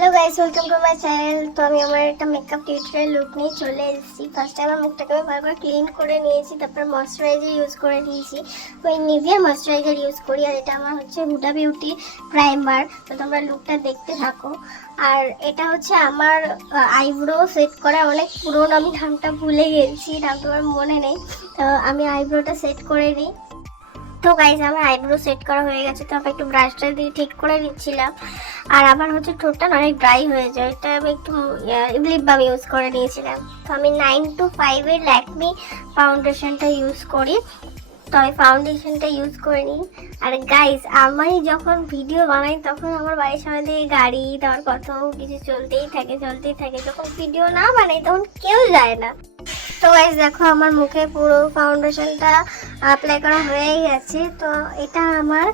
Hello guys, welcome to my channel. তো আমি আমার একটা মেকআপ টিউটোরিয়াল লুক নিয়ে চলে এসেছি। ফার্স্টে আমার মুখটাকে আমি ভালো করে ক্লিন করে নিয়েছি, তারপর ময়শ্চারাইজার ইউজ করে নিয়েছি। ওই নিভিয়া ময়শ্চারাইজার ইউজ করি, আর এটা আমার হচ্ছে হুডা বিউটি প্রাইমার। তো তোমরা লুকটা দেখতে থাকো। আর এটা হচ্ছে আমার আইব্রো সেট করা, অনেক পুরোনো, আমি নামটা ভুলে গেছি, নামটা আমার মনে নেই। তো আমি আইব্রোটা সেট করে নিই। তো গাইজ আমার আইব্রো সেট করা হয়ে গেছে, তো আমি একটু ব্রাশটা দিয়ে ঠিক করে নিচ্ছিলাম। আর আমার হচ্ছে ঠোঁটটা অনেক ড্রাই হয়ে যায়, এটা আমি একটু লিপ বাম ইউজ করে নিয়েছিলাম। তো আমি 925 এর ল্যাকমি ফাউন্ডেশনটা ইউজ করি। তো আমি ফাউন্ডেশনটা ইউজ করে নিই। আর গাইজ আমি যখন ভিডিও বানাই তখন আমার বাড়ির সামনে দিয়ে গাড়ি, তারপর কত কিছু চলতেই থাকে। যখন ভিডিও না বানাই তখন কেউ যায় না। তো গাইস দেখো আমার মুখে পুরো ফাউন্ডেশনটা অ্যাপ্লাই করা হয়ে গেছে। তো এটা আমার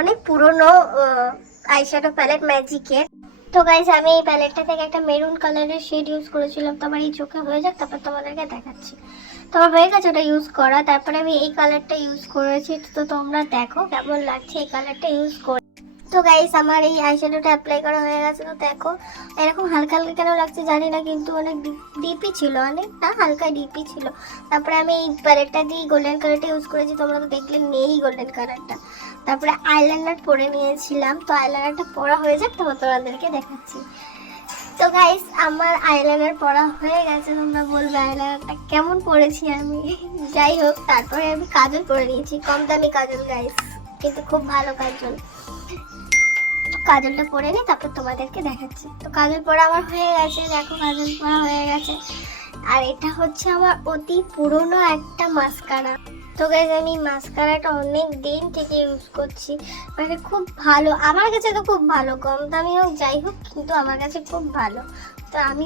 অনেক পুরনো আইশ্যাডো প্যালেট ম্যাজিকের। তো গাইস আমি এই প্যালেটটা থেকে একটা মেরুন কালারের শেড ইউজ করেছিলাম। তো আমার এই চোখে হয়ে যাক, তারপর তোমাদেরকে দেখাচ্ছি। তো আমার হয়ে গেছে ওটা ইউজ করা। তারপরে আমি এই কালারটা ইউজ করেছি। তো তোমরা দেখো কেমন লাগছে এই কালারটা ইউজ করে। তো গাইস আমার এই আইশ্যাডোটা অ্যাপ্লাই করা হয়ে গেছে। তো দেখো এরকম হালকা হালকা কেন লাগছে জানি না, কিন্তু অনেক ডিপি ছিল, অনেক না হালকা ডিপি ছিল। তারপরে আমি এই প্যালেটটা দিয়ে গোল্ডেন কালারটা ইউজ করেছি, তোমরা তো দেখলে নেই গোল্ডেন কালারটা। তারপরে আইলাইনার পরে নিয়েছিলাম। তো আইলাইনারটা পরা হয়ে যাক, তারপর তোমাদেরকে দেখাচ্ছি। তো গাইস আমার আইলাইনার পরা হয়ে গেছে। তোমরা বলবে আইলাইনারটা কেমন পরেছি আমি। যাই হোক, তারপরে আমি কাজল করে নিয়েছি, কম দামি কাজল গাইস, কিন্তু খুব ভালো কাজল। কাজলটা পরে নি, তারপর তোমাদেরকে দেখাচ্ছি। তো কাজল পরা আমার হয়ে গেছে, দেখো কাজল পরা হয়ে গেছে। আর এটা হচ্ছে আমার অতি পুরনো একটা মাস্কারা। তো গাইস আমি মাস্কারাটা অনেক দিন থেকে ইউজ করছি, মানে খুব ভালো, আমার কাছে তো খুব ভালো, কম দামি হোক যাই হোক, কিন্তু আমার কাছে খুব ভালো। তো আমি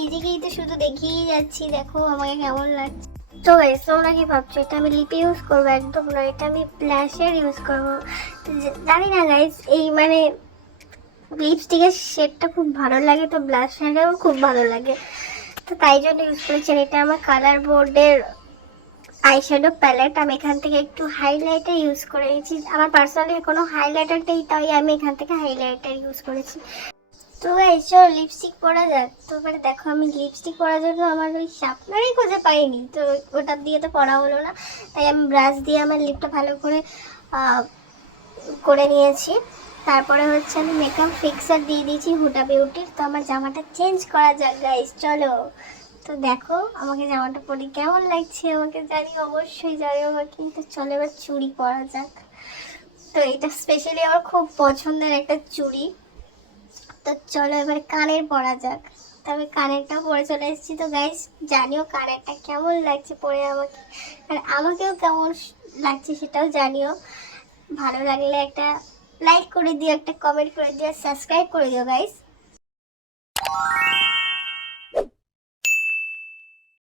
নিজেকেই তো শুধু দেখিয়েই যাচ্ছি, দেখো আমাকে কেমন লাগছে। তো গাইস তোমরা কি ভাবছো এটা আমি লিপে ইউজ করবো? একদম না, এটা আমি ব্লাশের ইউজ করবো। জানি না গাইস, এই মানে লিপস্টিকের শেডটা খুব ভালো লাগে, তো ব্লাশ শেডও খুব ভালো লাগে, তো তাই জন্য ইউজ করেছি। এটা আমার কালার বোর্ডের আইশ্যাডো প্যালেট। আমি এখান থেকে একটু হাইলাইটার ইউজ করে নিয়েছি, আমার পার্সোনালি কোনো হাইলাইটার নেই, তাই আমি এখান থেকে হাইলাইটার ইউজ করেছি। তো এসো লিপস্টিক পরা যাক। তো মানে দেখো আমি লিপস্টিক পরার জন্য আমার ওই শার্পনারই খুঁজে পাইনি, তো ওটা দিয়ে তো পরা হলো না, তাই আমি ব্রাশ দিয়ে আমার লিপটা ভালো করে করে নিয়েছি। তারপরে হচ্ছে আমি মেকআপ ফিক্সার দিয়ে দিয়েছি হুডা বিউটির। তো আমার জামাটা চেঞ্জ করা যাক গাইস, চলো। তো দেখো আমাকে জামাটা পরে কেমন লাগছে আমাকে জানিও, অবশ্যই জানিও আমাকে। তো চলো এবার চুড়ি পরা যাক। তো এটা স্পেশালি আমার খুব পছন্দের একটা চুড়ি। তো চলো এবার কানের পরা যাক। তো আমি কানেরটাও পরে চলে এসেছি। তো গাইস জানিও কানেরটা কেমন লাগছে পরে আমাকে, আর আমাকেও কেমন লাগছে সেটাও জানিও। ভালো লাগলে একটা লাইক করে দিও, একটা কমেন্ট করে দিও, সাবস্ক্রাইব করে দিও গাইস।